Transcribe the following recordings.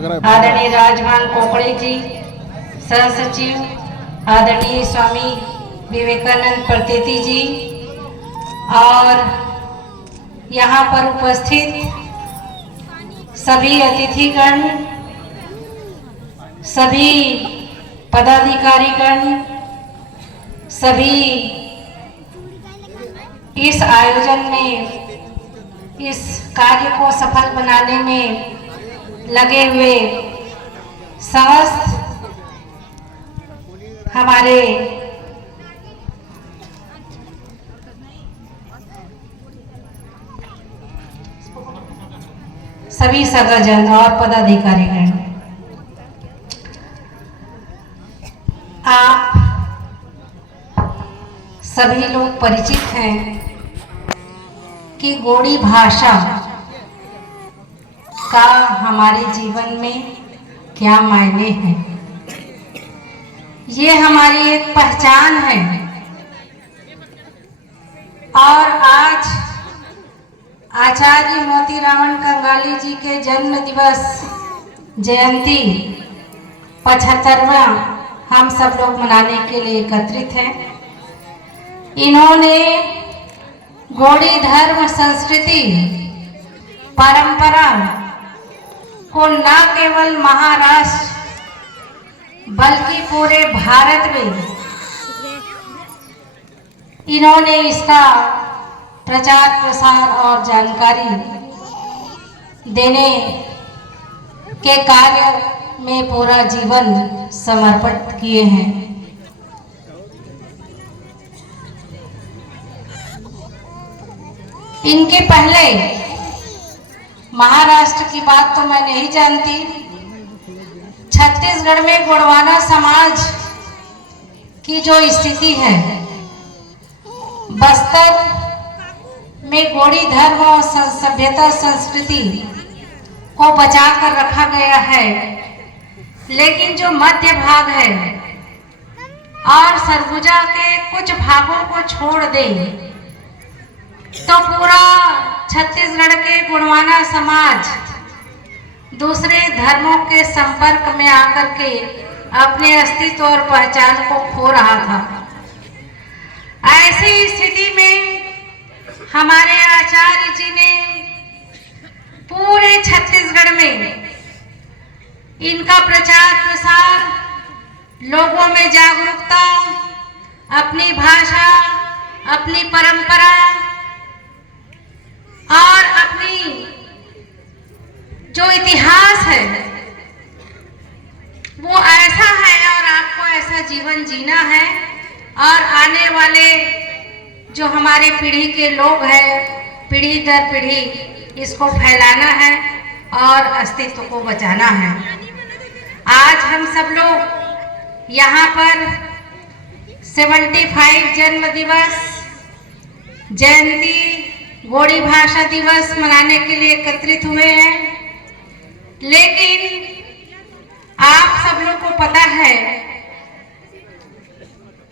आदरणीय राजमान कोकड़े जी, सह सचिव आदरणीय स्वामी विवेकानंद प्रतीति जी और यहाँ पर उपस्थित सभी अतिथिगण, सभी पदाधिकारीगण, सभी इस आयोजन में, इस कार्य को सफल बनाने में लगे हुए समस्त हमारे सभी सगाजन और पदाधिकारीगण, आप सभी लोग परिचित हैं कि गोड़ी भाषा का हमारे जीवन में क्या मायने हैं। ये हमारी एक पहचान है और आज आचार्य मोतीराम कंगाली जी के जन्म दिवस जयंती 75वां हम सब लोग मनाने के लिए एकत्रित हैं। इन्होंने गोड़ी धर्म, संस्कृति, परंपरा को न केवल महाराष्ट्र बल्कि पूरे भारत में इन्होंने इसका प्रचार प्रसार और जानकारी देने के कार्य में पूरा जीवन समर्पित किए हैं। इनके पहले महाराष्ट्र की बात तो मैं नहीं जानती, छत्तीसगढ़ में गोंडवाना समाज की जो स्थिति है, बस्तर में गोड़ी धर्म और सभ्यता संस्कृति को बचा कर रखा गया है, लेकिन जो मध्य भाग है और सरगुजा के कुछ भागों को छोड़ दे तो पूरा छत्तीसगढ़ के गोंडवाना समाज दूसरे धर्मों के संपर्क में आकर के अपने अस्तित्व और पहचान को खो रहा था। ऐसी स्थिति में हमारे आचार्य जी ने पूरे छत्तीसगढ़ में इनका प्रचार प्रसार, लोगों में जागरूकता, अपनी भाषा, अपनी परंपरा और अपनी जो इतिहास है वो ऐसा है और आपको ऐसा जीवन जीना है और आने वाले जो हमारे पीढ़ी के लोग हैं, पीढ़ी दर पीढ़ी इसको फैलाना है और अस्तित्व को बचाना है। आज हम सब लोग यहाँ पर 75 जन्म दिवस जयंती, गोड़ी भाषा दिवस मनाने के लिए एकत्रित हुए हैं, लेकिन आप सब लोग को पता है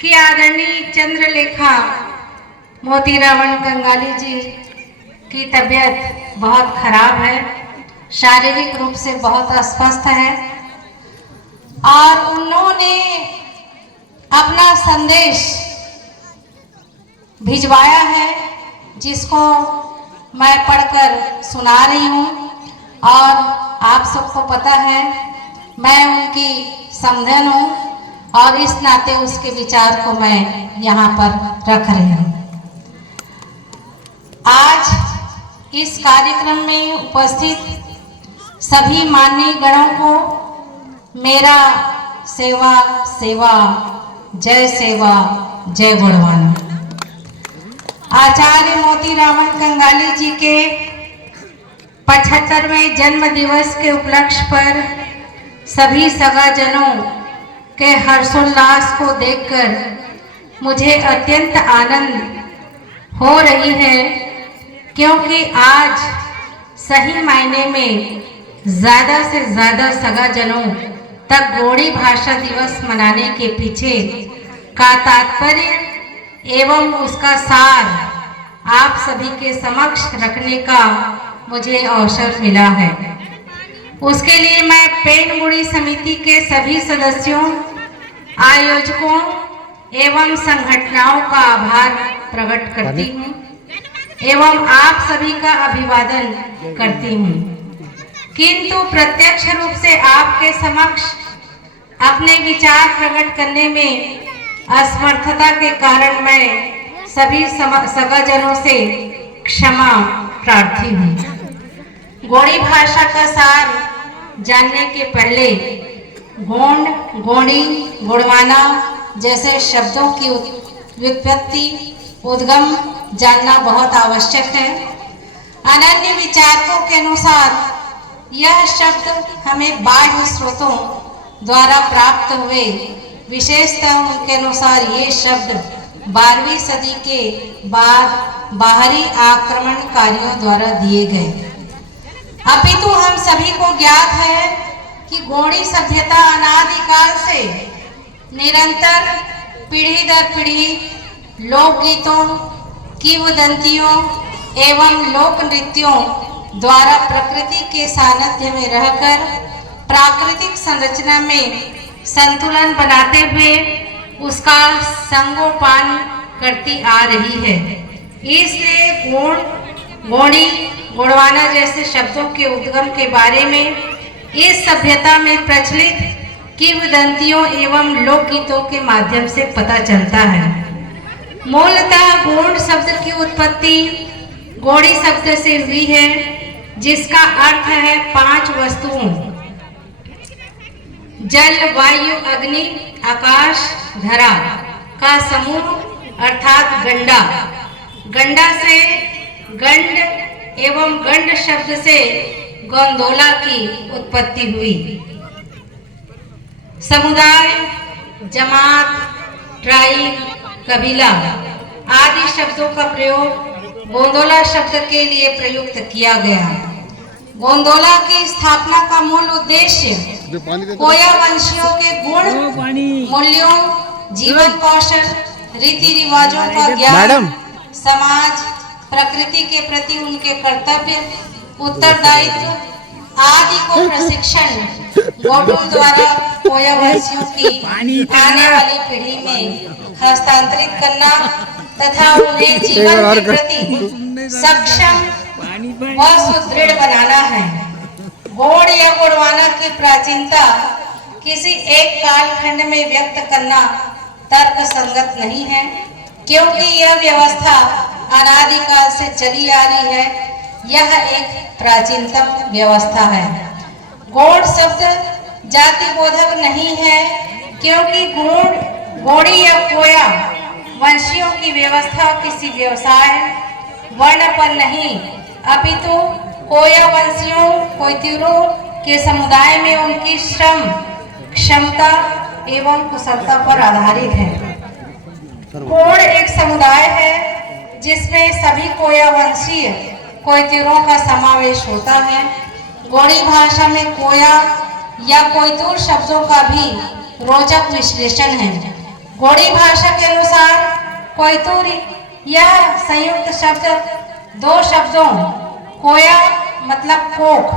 कि आदरणीय चंद्रलेखा मोतीराम कंगाली जी की तबीयत बहुत खराब है, शारीरिक रूप से बहुत अस्वस्थ है और उन्होंने अपना संदेश भिजवाया है जिसको मैं पढ़कर सुना रही हूँ और आप सबको पता है मैं उनकी समधन हूँ और इस नाते उसके विचार को मैं यहाँ पर रख रही हूँ। आज इस कार्यक्रम में उपस्थित सभी माननीय गणों को मेरा सेवा सेवा जय सेवा जय गोंडवाना। आचार्य मोतीराम कंगाली जी के 75वें जन्म दिवस के उपलक्ष्य पर सभी सगाजनों के हर्षोल्लास को देखकर मुझे अत्यंत आनंद हो रही है, क्योंकि आज सही मायने में ज़्यादा से ज़्यादा सगाजनों तक गोड़ी भाषा दिवस मनाने के पीछे का तात्पर्य एवं उसका सार आप सभी के समक्ष रखने का मुझे अवसर मिला है। उसके लिए मैं पेंडगुड़ी समिति के सभी सदस्यों, आयोजकों एवं संगठनाओं का आभार प्रकट करती हूँ एवं आप सभी का अभिवादन करती हूँ। किंतु प्रत्यक्ष रूप से आपके समक्ष अपने विचार प्रकट करने में असमर्थता के कारण मैं सभी सगाजनों से क्षमा प्रार्थी हूँ। गोंडी भाषा का सार जानने के पहले गोंड, गोंडी, गोंडवाना जैसे शब्दों की व्युत्पत्ति, उद्गम जानना बहुत आवश्यक है। अनन्य विचारकों के अनुसार यह शब्द हमें बाह्य स्रोतों द्वारा प्राप्त हुए, विशेषतः उनके अनुसार ये शब्द 12वीं सदी के बाद बाहरी आक्रमणकारियों द्वारा दिए गए। अपितु हम सभी को ज्ञात है कि गोंडी सभ्यता अनादिकाल से निरंतर पीढ़ी दर पीढ़ी लोकगीतों, किंवदंतियों एवं लोक नृत्यों द्वारा प्रकृति के सानिध्य में रहकर प्राकृतिक संरचना में संतुलन बनाते हुए उसका संगोपान करती आ रही है। इसलिए गोंड, गोंडी, गोंडवाना जैसे शब्दों के उद्गम के बारे में इस सभ्यता में प्रचलित किंवदंतियों एवं लोकगीतों के माध्यम से पता चलता है। मूलतः गोंड शब्द की उत्पत्ति गोंडी शब्द से हुई है, जिसका अर्थ है 5 वस्तुओं, जल, वायु, अग्नि, आकाश, धरा का समूह अर्थात गंडा। गंडा से गंड एवं गंड शब्द से गोंदोला की उत्पत्ति हुई। समुदाय, जमात, ट्राइब, कबीला आदि शब्दों का प्रयोग गोंदोला शब्द के लिए प्रयुक्त किया गया। गोंदोला की स्थापना का मूल उद्देश्य कोया वंशियों के गुण, मूल्यों, जीवन कौशल, रीति रिवाजों का ज्ञान, समाज, प्रकृति के प्रति उनके कर्तव्य, उत्तरदायित्व आदि को प्रशिक्षण गोंडोल द्वारा कोया वंशियों की आने वाली पीढ़ी में हस्तांतरित करना तथा उन्हें जीवन के प्रति सक्षम व सुदृढ़ बनाना है। गोंड या गोंडवाना की प्राचीनता किसी एक कालखंड में व्यक्त करना तर्क संगत नहीं है, क्योंकि यह व्यवस्था अनादिकाल से चली आ रही है। यह एक प्राचीनतम व्यवस्था है। गोंड शब्द जाति बोधक नहीं है, क्योंकि गोंड, गोंडी या कोया वंशियों की व्यवस्था किसी व्यवसाय, वर्ण पर नहीं, अपितु कोया वंशियों, कोयतिरों के समुदाय में उनकी श्रम, क्षमता एवं कुशलता पर आधारित है। गोंड एक समुदाय है जिसमें सभी कोया वंशीय कोयतिरों का समावेश होता है। गोंडी भाषा में कोया या कोयतुर शब्दों का भी रोचक विश्लेषण है। गोंडी भाषा के अनुसार कोयतुर यह संयुक्त शब्द 2 शब्दों कोया मतलब कोख,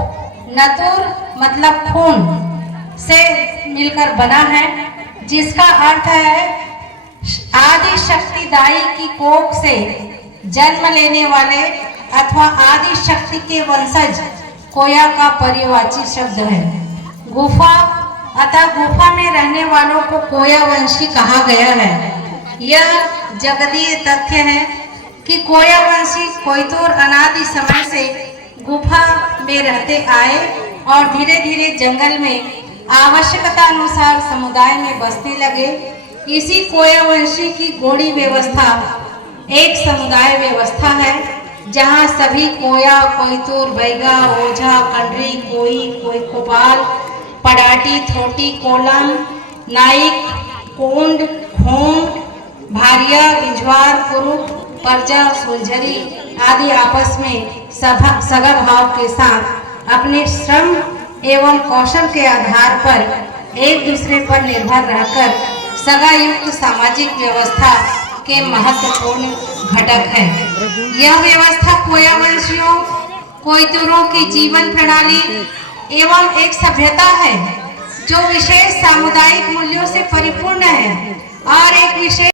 नतुर मतलब खून से मिलकर बना है, जिसका अर्थ है आदि शक्तिदायी की कोख से जन्म लेने वाले अथवा आदि शक्ति के वंशज कोया का पर्यायवाची शब्द है। गुफा अतः गुफा में रहने वालों को कोया वंशी कहा गया है। यह जगदीय तथ्य है कि कोया वंशी कोयतुर अनादि समय से गुफा में रहते आए और धीरे धीरे जंगल में आवश्यकता अनुसार समुदाय में बसने लगे। इसी कोया वंशी की गोंडी व्यवस्था एक समुदाय व्यवस्था है, जहां सभी कोया, कोयतुर, बैगा, ओझा, कंडरी, कोई कोपाल, पडाटी, थोटी, कोलम, नाइक, कोंड, खोंड, भारिया, बिजवार, कुरुप, परजा, सुलझरी आदि आपस में सगा भाव के साथ अपने श्रम एवं कौशल के आधार पर एक दूसरे पर निर्भर रहकर सगा युक्त सामाजिक व्यवस्था के महत्वपूर्ण घटक है। यह व्यवस्था कोया वंशियों, कोयतुरों की जीवन प्रणाली एवं एक सभ्यता है जो विशेष सामुदायिक मूल्यों से परिपूर्ण है और एक विशेष